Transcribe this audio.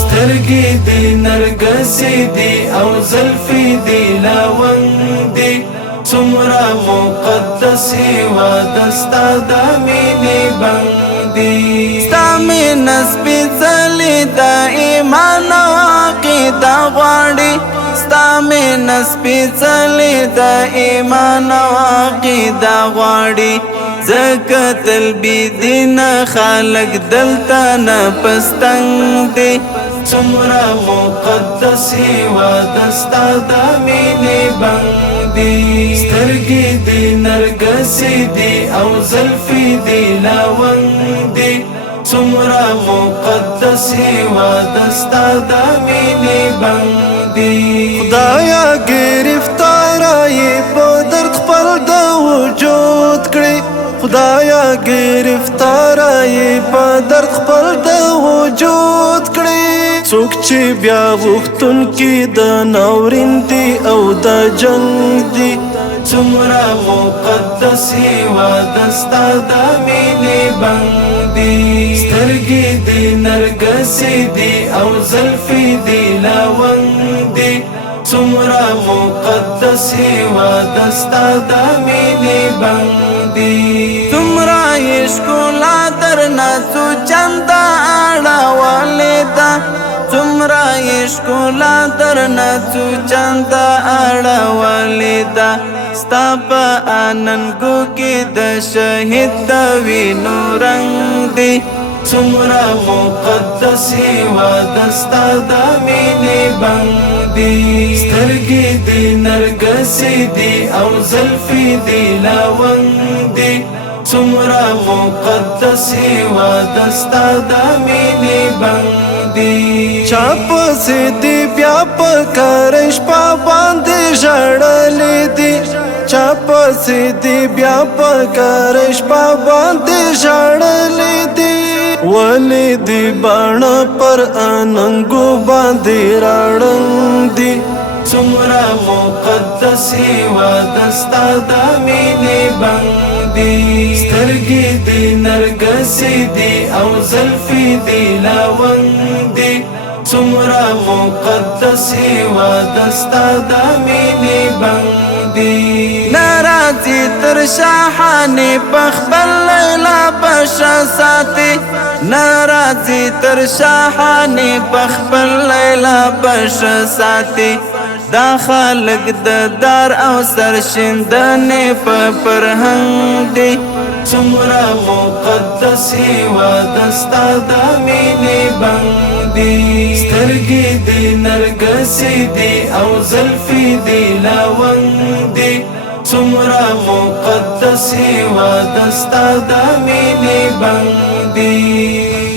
سترګې دې نرګسې دي او زلفې دې لاوندې څومره مقدس هېواد ستا د مینې بندې ستا مینه سپېڅلې د ایمان او عقیده غواړي ستا مینه سپېڅلې د ایمان او عقیده غواړي ځکه تل بېدینه خلک دلته نه پستنګ دي څومره مقدس هېواد ستا د مینې بندې سترګې دې نرګسې دي او زلفې دې لاوندې څومره مقدس هېواد ستا د مینې بندې خدایا گرفتاره یې په درد خپل د وجود کړې خدایا گرفتاره یې په درد خپل د وجود کړې څوک چې بیا غوښتونکي د ناورین دي او د جنګ دي څومره مقدس هېواد ستا د مینې بندې سترګې دې نرګسې دي او زلفې دې لاوندې څومره مقدس هېواد ستا د مینې بندې څومره یې ښکلا درنه څو چنده اړولې ده څومره یې ښکلا درنه څو چنده اړولې ده ستا په اننګو کې د شهید د وینو رنګ دی څومره مقدس هېواد ستا د مینې بندې سترګې دې نرګسې دي او زلفې دې لاوندې څومره مقدس هېواد ستا د مینې بندې چا پسې دې بیا په کاره شپه باندې ژړلې دي چا پسې دې بیا په کاره شپه باندې ژړلې دي ولې دې باڼه پر اننګو باندې راړندې څومره مقدس هېواد ستا د مینې بندې سترګې دې نرګسې دي او زلفې دې لاوندې څومره مقدس هېواد ستا د مینې بندې ناراضي تر شاهانې په خپل لیلا بشه ساتي ناراضي تر شاهانې په خپل لیلا بشه ساتي دا خلک د دار او سرشندنې په فرهنګ دي څومره مقدس هېواد ستا د مینې بندې سترګې دې نرګسې دي او زلفې دې لاوندې څومره مقدس هېواد ستا د مینې بندې